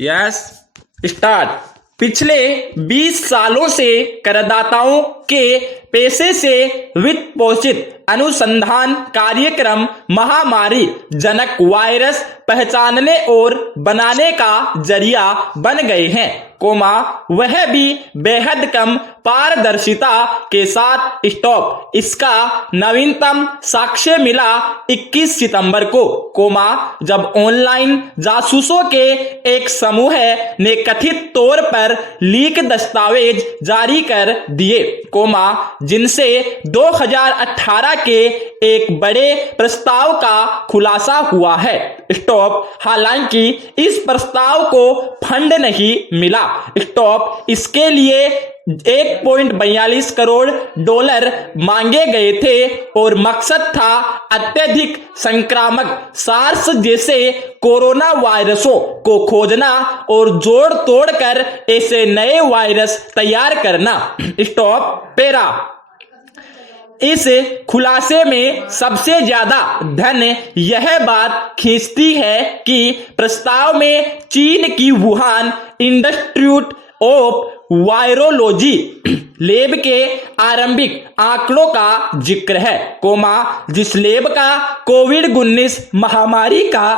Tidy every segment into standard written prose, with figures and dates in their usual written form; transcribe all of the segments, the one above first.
Yes start. पिछले 20 सालों से करदाताओं के पैसे से वित्त पोषित अनुसंधान कार्यक्रम महामारी जनक वायरस पहचानने और बनाने का जरिया बन गए हैं, वह भी बेहद कम पारदर्शिता के साथ। स्टॉप। इसका नवीनतम साक्ष्य मिला 21 सितंबर को, जब ऑनलाइन जासूसों के एक समूह ने कथित तौर पर लीक दस्तावेज जारी कर दिए, जिनसे 2018 के एक बड़े प्रस्ताव का खुलासा हुआ है। स्टॉप। हालांकि इस प्रस्ताव को फंड नहीं मिला। स्टॉप। इसके लिए 1.42 करोड़ डॉलर मांगे गए थे और मकसद था अत्यधिक संक्रामक सार्स जैसे कोरोना वायरसों को खोजना और जोड़ तोड़ कर ऐसे नए वायरस तैयार करना। स्टॉप। पैरा। इस खुलासे में सबसे ज्यादा धन यह बात खींचती है कि प्रस्ताव में चीन की Wuhan institute of virology lab के आरंभिक आंकड़ों का जिक्र है, जिस लैब का कोविड-19 महामारी का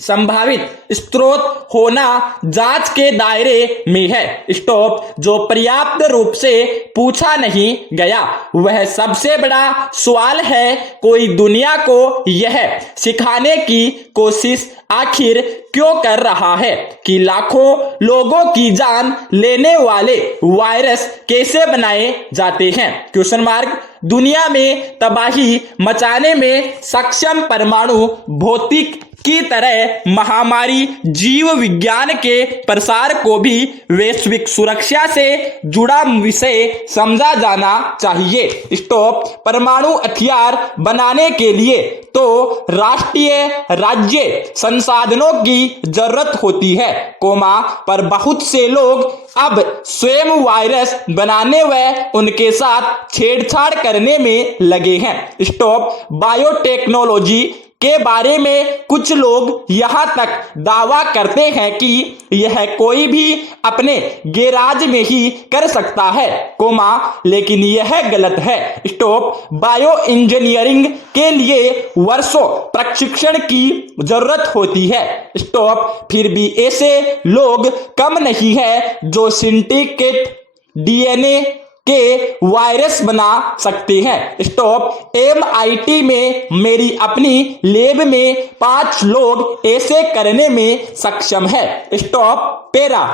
संभावित स्रोत होना जांच के दायरे में है। स्टॉप। जो पर्याप्त रूप से पूछा नहीं गया वह सबसे बड़ा सवाल है, कोई दुनिया को यह सिखाने की कोशिश आखिर क्यों कर रहा है कि लाखों लोगों की जान लेने वाले वायरस कैसे बनाए जाते हैं? Question mark. दुनिया में तबाही मचाने में सक्षम परमाणु भौतिक की तरह महामारी जीव विज्ञान के प्रसार को भी वैश्विक सुरक्षा से जुड़ा विषय समझा जाना चाहिए। स्टॉप। परमाणु हथियार बनाने के लिए तो राष्ट्रीय राज्य संसाधनों की जरूरत होती है, पर बहुत से लोग अब स्वयं वायरस बनाने व उनके साथ छेड़छाड़ करने में लगे हैं। स्टॉप। बायोटेक्नोलॉजी के बारे में कुछ लोग यहां तक दावा करते हैं कि यह कोई भी अपने गैराज में ही कर सकता है, लेकिन यह गलत है। स्टॉप। बायो इंजीनियरिंग के लिए वर्षों प्रशिक्षण की जरूरत होती है। स्टॉप। फिर भी ऐसे लोग कम नहीं है जो सिंथेटिक डीएनए के वायरस बना सकते हैं। स्टॉप। MIT में मेरी अपनी लैब में 5 लोग ऐसे करने में सक्षम है। स्टॉप। पैरा।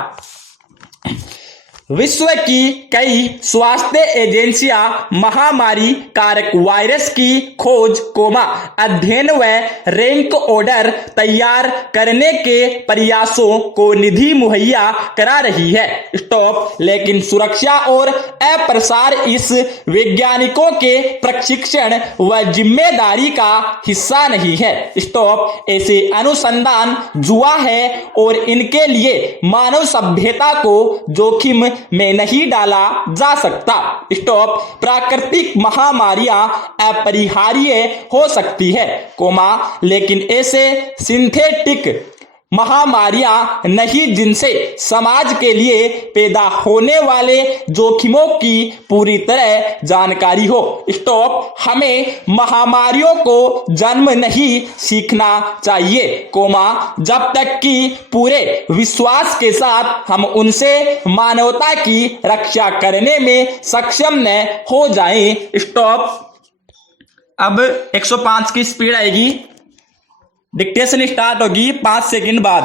विश्व की कई स्वास्थ्य एजेंसियां महामारी कारक वायरस की खोज, अध्ययन व रैंक ऑर्डर तैयार करने के प्रयासों को निधि मुहैया करा रही है। स्टॉप। लेकिन सुरक्षा और अप्रसार इस वैज्ञानिकों के प्रशिक्षण व जिम्मेदारी का हिस्सा नहीं है। स्टॉप। ऐसे अनुसंधान जुआ है और इनके लिए मानव सभ्यता को जोखिम में नहीं डाला जा सकता। स्टॉप। प्राकृतिक महामारियां अपरिहार्य हो सकती है, लेकिन ऐसे सिंथेटिक महामारियां नहीं जिनसे समाज के लिए पैदा होने वाले जोखिमों की पूरी तरह जानकारी हो। स्टॉप। हमें महामारियों को जन्म नहीं सीखना चाहिए, जब तक कि पूरे विश्वास के साथ हम उनसे मानवता की रक्षा करने में सक्षम न हो जाएं। स्टॉप। अब 105 की स्पीड आएगी, डिक्टेशन स्टार्ट होगी 5 सेकंड बाद।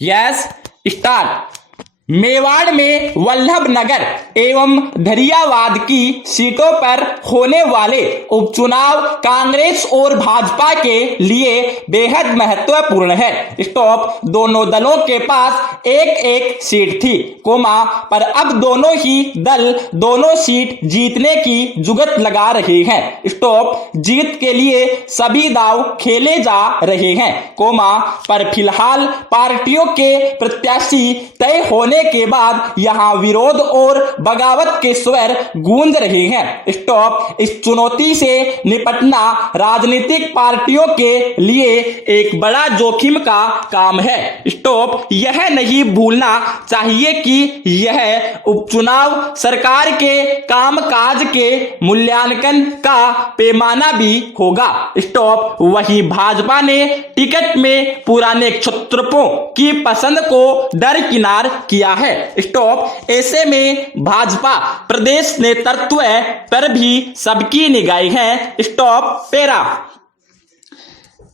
Yes start. मेवाड़ में वल्लभ नगर एवं धरियावाद की सीटों पर होने वाले उपचुनाव कांग्रेस और भाजपा के लिए बेहद महत्वपूर्ण है। स्टॉप। दोनों दलों के पास एक एक सीट थी, पर अब दोनों ही दल दोनों सीट जीतने की जुगत लगा रहे हैं। स्टॉप। जीत के लिए सभी दाव खेले जा रहे हैं, पर फिलहाल पार्टियों के प्रत्याशी तय होने होने के बाद यहां विरोध और बगावत के स्वर गूंज रहे हैं। स्टॉप। इस चुनौती से निपटना राजनीतिक पार्टियों के लिए एक बड़ा जोखिम का काम है। स्टॉप। यह नहीं भूलना चाहिए कि यह उपचुनाव सरकार के कामकाज के मूल्यांकन का पैमाना भी होगा। स्टॉप। वही भाजपा ने टिकट में पुराने क्षत्रपों की पसंद को दरकिनार किया है। स्टॉप। ऐसे में भाजपा प्रदेश नेतृत्व पर भी सबकी निगाहें हैं। स्टॉप। पैरा।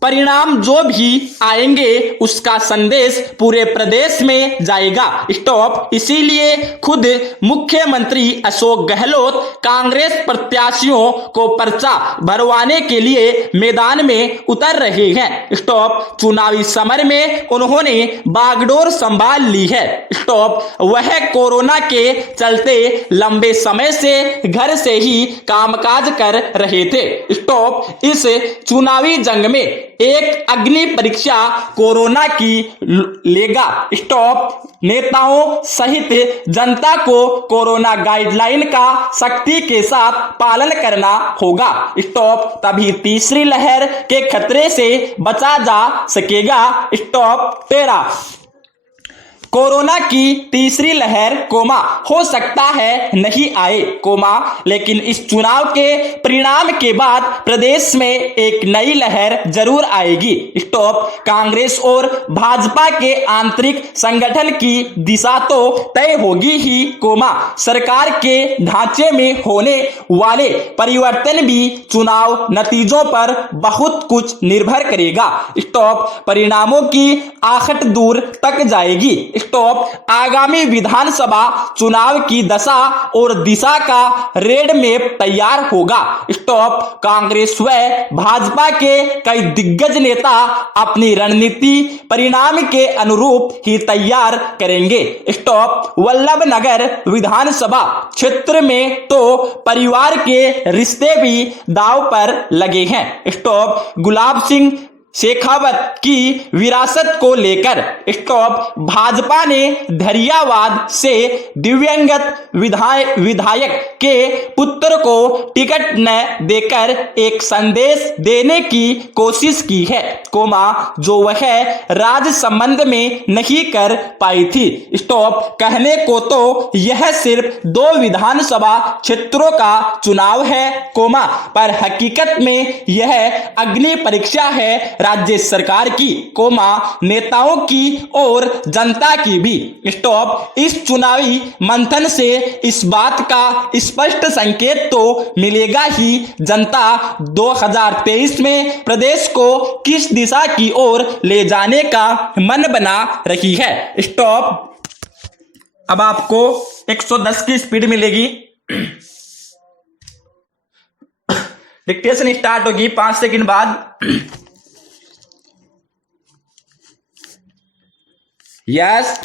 परिणाम जो भी आएंगे उसका संदेश पूरे प्रदेश में जाएगा। स्टॉप। इसीलिए खुद मुख्यमंत्री अशोक गहलोत कांग्रेस प्रत्याशियों को पर्चा भरवाने के लिए मैदान में उतर रहे हैं। स्टॉप। चुनावी समर में उन्होंने बागडोर संभाल ली है। स्टॉप। वह कोरोना के चलते लंबे समय से घर से ही कामकाज कर रहे थे। स्टॉप। इस चुनावी जंग में एक अग्नि परीक्षा कोरोना की लेगा। स्टॉप। नेताओं सहित जनता को कोरोना गाइडलाइन का सख्ती के साथ पालन करना होगा। स्टॉप। तभी तीसरी लहर के खतरे से बचा जा सकेगा। स्टॉप। पैरा। कोरोना की तीसरी लहर कोमा हो सकता है नहीं आए कोमा, लेकिन इस चुनाव के परिणाम के बाद प्रदेश में एक नई लहर जरूर आएगी। स्टॉप। कांग्रेस और भाजपा के आंतरिक संगठन की दिशा तो तय होगी ही कोमा, सरकार के ढांचे में होने वाले परिवर्तन भी चुनाव नतीजों पर बहुत कुछ निर्भर करेगा। स्टॉप। परिणामों की आहट दूर तक जाएगी। स्टॉप। आगामी विधानसभा चुनाव की दशा और दिशा का रेड मैप तैयार होगा। स्टॉप। कांग्रेस व भाजपा के कई दिग्गज नेता अपनी रणनीति परिणाम के अनुरूप ही तैयार करेंगे। स्टॉप। वल्लभनगर विधानसभा क्षेत्र में तो परिवार के रिश्ते भी दांव पर लगे हैं। स्टॉप। गुलाब सिंह शेखावत की विरासत को लेकर। स्टॉप। भाजपा ने धैर्यवाद से दिवंगत विधायक के पुत्र को टिकट न देकर एक संदेश देने की कोशिश की है कोमा, जो वह राज संबंध में नहीं कर पाई थी। स्टॉप। कहने को तो यह सिर्फ 2 विधानसभा क्षेत्रों का चुनाव है कोमा, पर हकीकत में यह अग्नि परीक्षा है राज्य सरकार की कोमा, नेताओं की और जनता की भी। स्टॉप। इस चुनावी मंथन से इस बात का स्पष्ट संकेत तो मिलेगा ही जनता 2023 में प्रदेश को किस दिशा की ओर ले जाने का मन बना रही है। स्टॉप। अब आपको 110 की स्पीड मिलेगी। डिक्टेशन स्टार्ट होगी 5 सेकंड बाद। यस।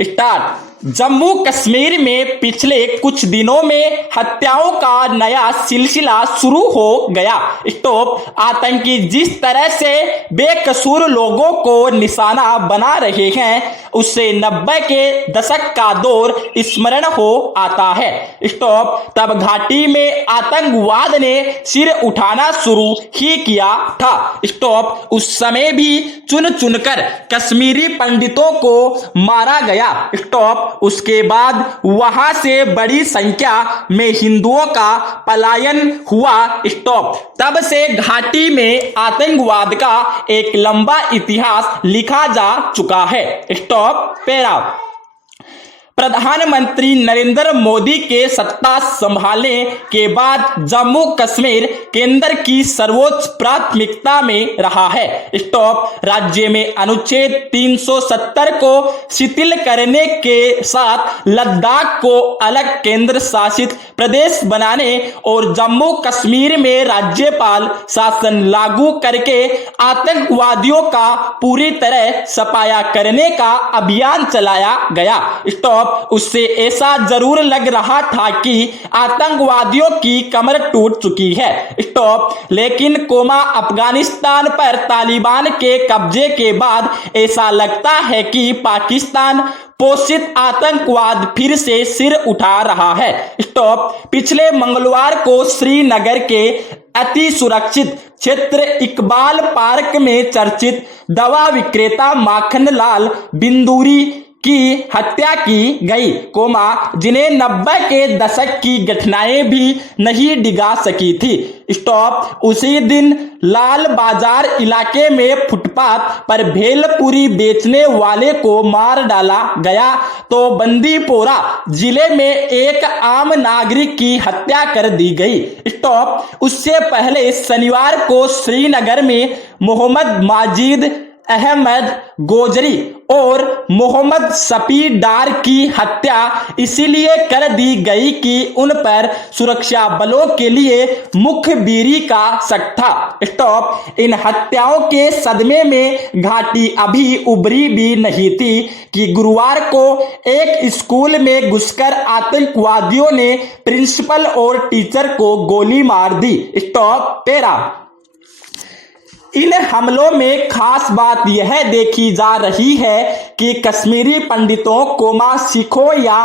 स्टार्ट। जम्मू कश्मीर में पिछले कुछ दिनों में हत्याओं का नया सिलसिला शुरू हो गया। स्टॉप। आतंकी जिस तरह से बेकसूर लोगों को निशाना बना रहे हैं उससे 90 के दशक का दौर स्मरण हो आता है। स्टॉप। तब घाटी में आतंकवाद ने सिर उठाना शुरू ही किया था। स्टॉप। उस समय भी चुन चुनकर कश्मीरी पंडितों को मारा गया। स्टॉप। उसके बाद वहां से बड़ी संख्या में हिंदुओं का पलायन हुआ। स्टॉप। तब से घाटी में आतंकवाद का एक लंबा इतिहास लिखा जा चुका है। स्टॉप। पैरा। प्रधानमंत्री नरेंद्र मोदी के सत्ता संभालने के बाद जम्मू कश्मीर केंद्र की सर्वोच्च प्राथमिकता में रहा है। स्टॉप। राज्य में अनुच्छेद 370 को शिथिल करने के साथ लद्दाख को अलग केंद्र शासित प्रदेश बनाने और जम्मू कश्मीर में राज्यपाल शासन लागू करके आतंकवादियों का पूरी तरह सफाया करने का अभियान चलाया गया। स्टॉप। स्टॉप। उससे ऐसा जरूर लग रहा था कि आतंकवादियों की कमर टूट चुकी है। स्टॉप। लेकिन कोमा अफगानिस्तान पर तालिबान के कब्जे के बाद ऐसा लगता है कि पाकिस्तान पोषित आतंकवाद फिर से सिर उठा रहा है। स्टॉप। पिछले मंगलवार को श्रीनगर के अति सुरक्षित क्षेत्र इकबाल पार्क में चर्चित दवा विक्रेता माखन लाल बिंदुरी की हत्या की गई, जिन्हें 90 के दशक की घटनाएं भी नहीं डिगा सकी थी। स्टॉप। उसी दिन लाल बाजार इलाके में फुटपाथ पर भेलपुरी बेचने वाले को मार डाला गया तो बंदीपोरा जिले में एक आम नागरिक की हत्या कर दी गई। स्टॉप। उससे पहले शनिवार को श्रीनगर में मोहम्मद माजिद अहमद गोजरी और मोहम्मद शफी डार की हत्या इसलिए कर दी गई कि उन पर सुरक्षा बलों के लिए मुखबिरी का शक था। स्टॉप। इन हत्याओं के सदमे में घाटी अभी उभरी भी नहीं थी कि गुरुवार को एक स्कूल में घुसकर आतंकवादियों ने प्रिंसिपल और टीचर को गोली मार दी। स्टॉप। पेरा। इन हमलों में खास बात यह देखी जा रही है कि कश्मीरी पंडितों, सिखों या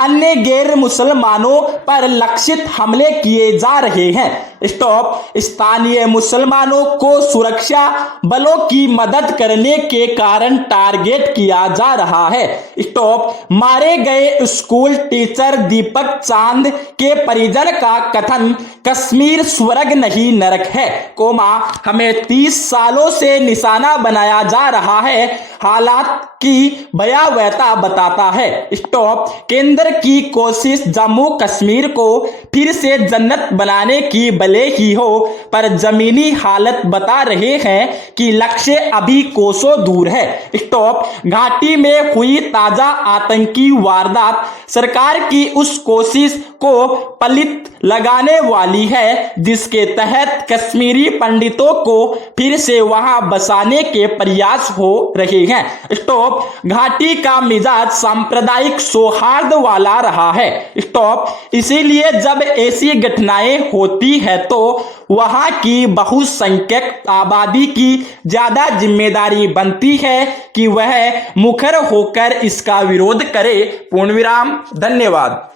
अन्य गैर मुसलमानों पर लक्षित हमले किए जा रहे हैं। स्टॉप। स्थानीय मुसलमानों को सुरक्षा बलों की मदद करने के कारण टारगेट किया जा रहा है। स्टॉप। मारे गए स्कूल टीचर दीपक चांद के परिजन का कथन कश्मीर स्वर्ग नहीं नरक है, हमें 30 सालों से निशाना बनाया जा रहा है, हालात की भयावहता बताता है। स्टॉप। केंद्र की कोशिश जम्मू कश्मीर को फिर से जन्नत बनाने की भले ही हो, पर जमीनी हालत बता रहे हैं कि लक्ष्य अभी कोसों दूर है। स्टॉप। घाटी में हुई ताजा आतंकी वारदात सरकार की उस कोशिश को पलित लगाने वाली है जिसके तहत कश्मीरी पंडितों को फिर से वहां बसाने के प्रयास हो रहे हैं। स्टॉप। घाटी का मिजाज सांप्रदायिक सौहार्द वाला रहा है। स्टॉप। इसीलिए जब ऐसी घटनाएं होती है तो वहां की बहुसंख्यक आबादी की ज्यादा जिम्मेदारी बनती है कि वह मुखर होकर इसका विरोध करे। पूर्णविराम। धन्यवाद।